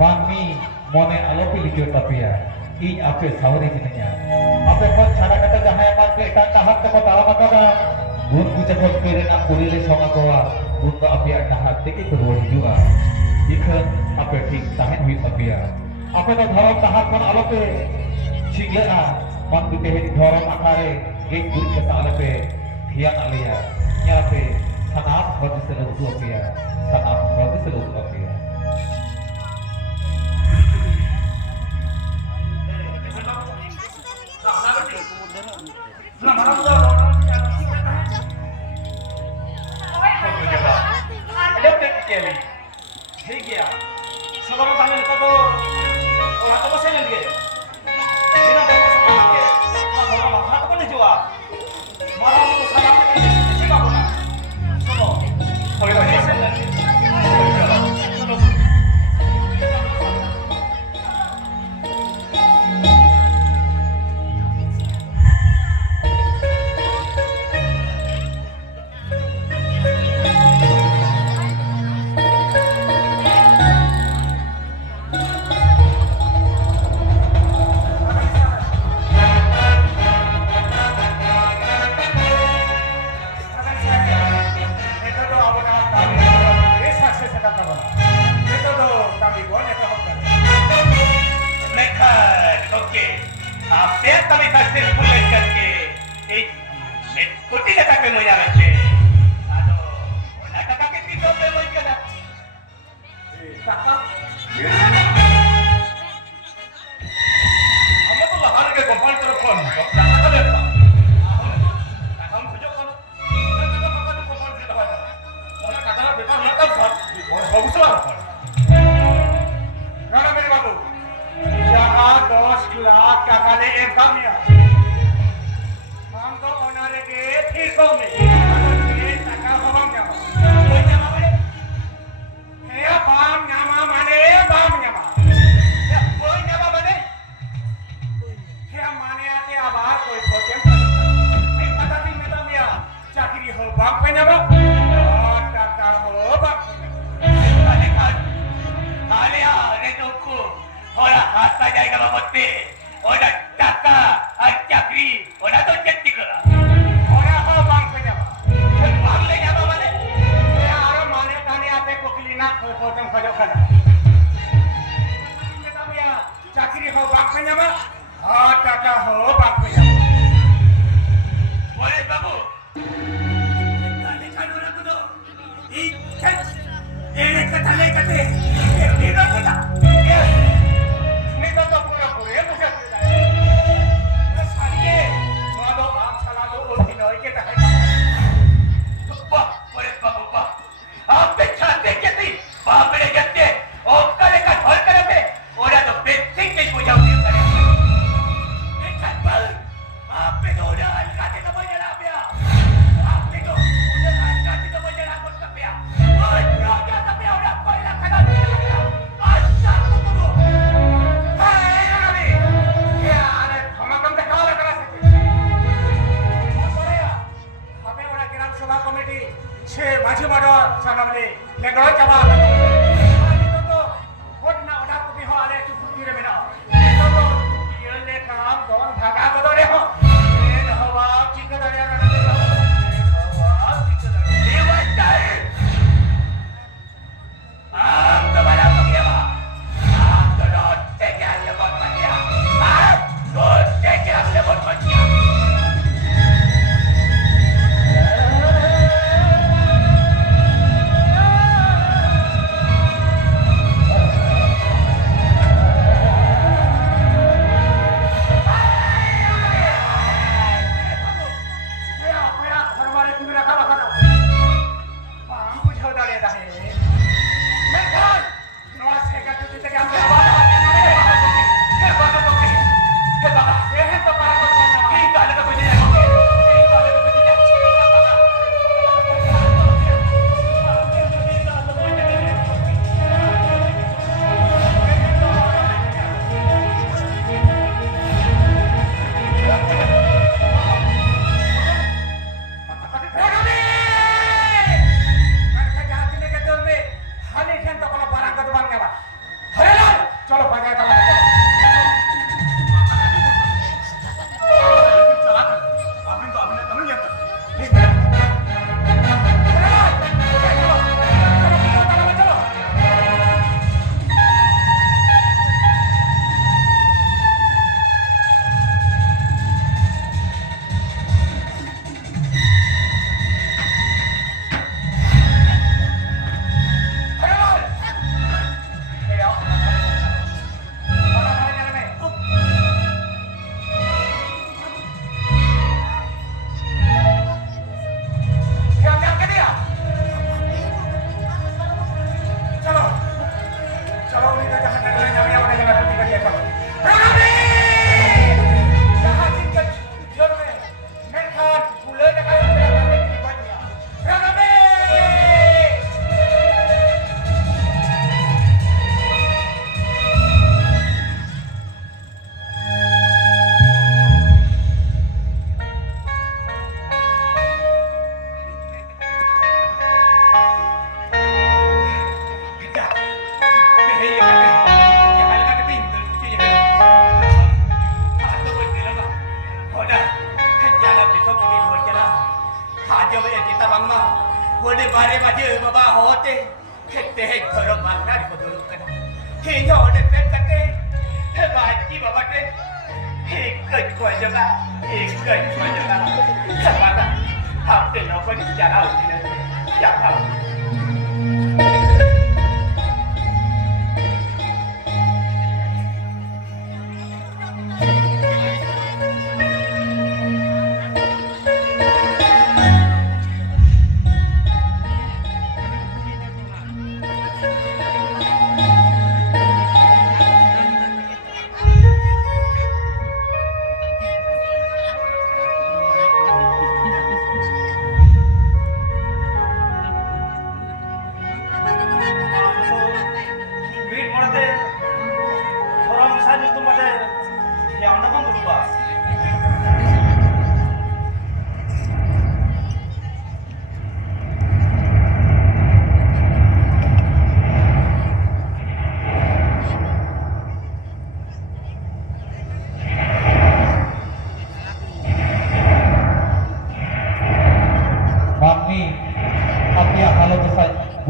Bangni mone alopi likir tapia ing ape sawari jinanya ape kon chara kata jahaya marke ekan tahat ko tawa kata gun kuca kon kire na kurile songa goa gun ko apia tahat teke kedua juga ikhan ape ঠিক tahen hui tapia ape to dharam tahat kon alope chiglena man dute he dharam akare ek gun kata alope dhian alia nyape sanap hodis selu apia sanap hodis selu apia ठीक है सबर ताने का तो वहां तो बसे लेंगे बिना डर से मार के मारा हाथ को नहीं जुआ मारा तो सलाम के किसी का होना सुनो थोड़ी बात ऐसे लेंगे चलो चलो बाजार चला चलो आपने तो आपने तनु लिया ठीक है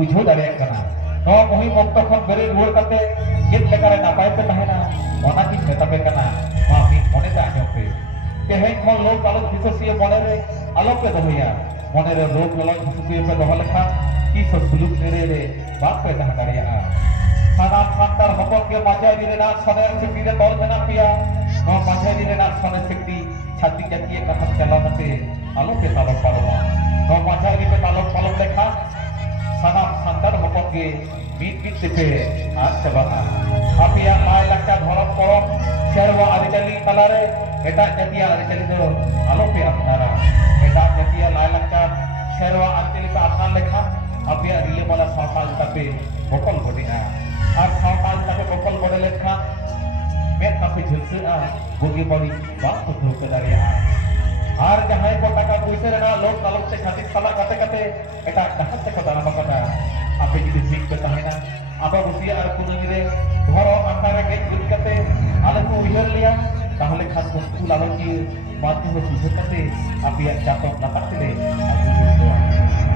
बुझो दाड़े कना मुहिम ऑक्ट खन बेरे रुआर करते चेत लेकारे नापाय पे तहेना ओना की मेतापे कना मामी मने ता आजो पे तेहें खन लोग आलो विशेषीय मने रे आलो पे दहया मने रे लोग आलो विशेषीय पे दह लेखा की सब सुलूक रे रे बात पे तह दाड़िया सानाम सांतार हपन के माजा दिरेना सने सिक्ति रे तोल मेना पिया नो माजा दिरेना सने सिक्ति छाती जातीय कथन चलावते आलो के तालो पालमा नो माजा दी पे तालो पालम लेखा सानाम सांतार हपन के बीत पे आज चबाना आपिया माय लक्का धरम परम शेरवा आदिचाली तलारे एटा जातीय आदिचाली दो आलो पे अपनारा एटा जातीय लाय लक्का शेरवा आदिचाली पे अपना लेखा आपिया रिले वाला सावताल तपे बकल बडिना और सावताल तपे बकल बडे लेखा मैं तपे झुलसेआ बोगी बड़ी बात तो धोके दारिया और जहां को टाका पैसे रेना लोग तालुक से खातिर साला कते कते एटा डहात से कता ना कता आपे जदि ठीक पे तहेना आपा बुसिया और कुनगी रे घरो आकारे गेट गुद कते आले को उहर लिया ताहले खास को स्कूल आलो की बात हो सुझे कते आपिया चातो नपतले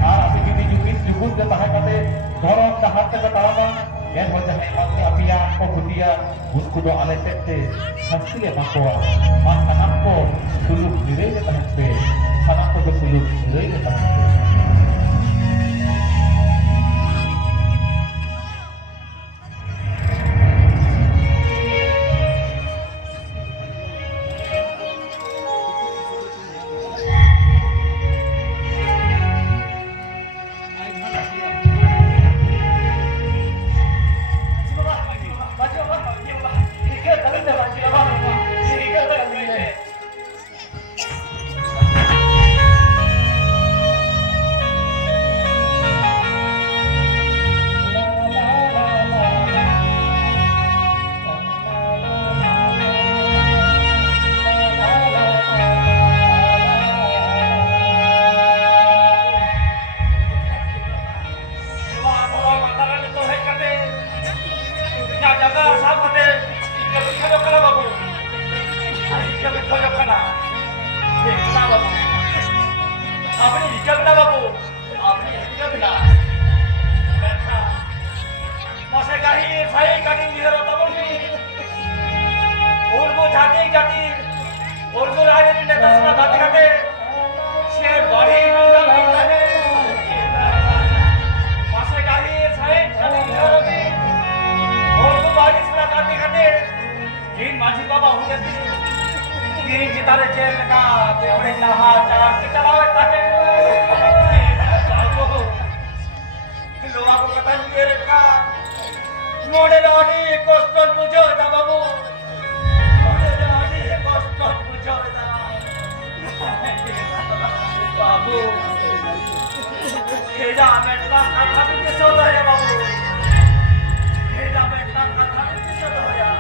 और आपे जदि जुबिस जुबुद जे तहे कते घरो डहात से कतावा ये हो जाए माते आपिया को बुदिया उसको दो आले तेते हंसले माकोआ मा सनम को सुलूक निरे के तहत पे सनम को सुलूक निरे के तहत पे আপনি লিখাবেন না বাবু, আপনি লিখাবেন না। দেখা মাসে গাড়ি ছাই কাটিং দিয়ে তবনি উর্গো জাতি জাতি উর্গো রাজনীতি নেতা সব গাতে গাতে সে বাড়ি বিল্ডার বিল্ডারে মাসে গাড়ি ছাই কাটিং দিয়ে উর্গো বাড়ি সব গাতে গাতে दिन माझी बाबा हुए थे गिरी जितारे जेल का तेवड़े नहा चला के चलावे ताके लोगों को कथन ये रखा मोड़े लाडी कष्ट बुझो दा बाबू मोड़े लाडी कष्ट बुझो दा बाबू हे जा बेटा कथा के सोदा है बाबू हे जा बेटा कथा के सोदा है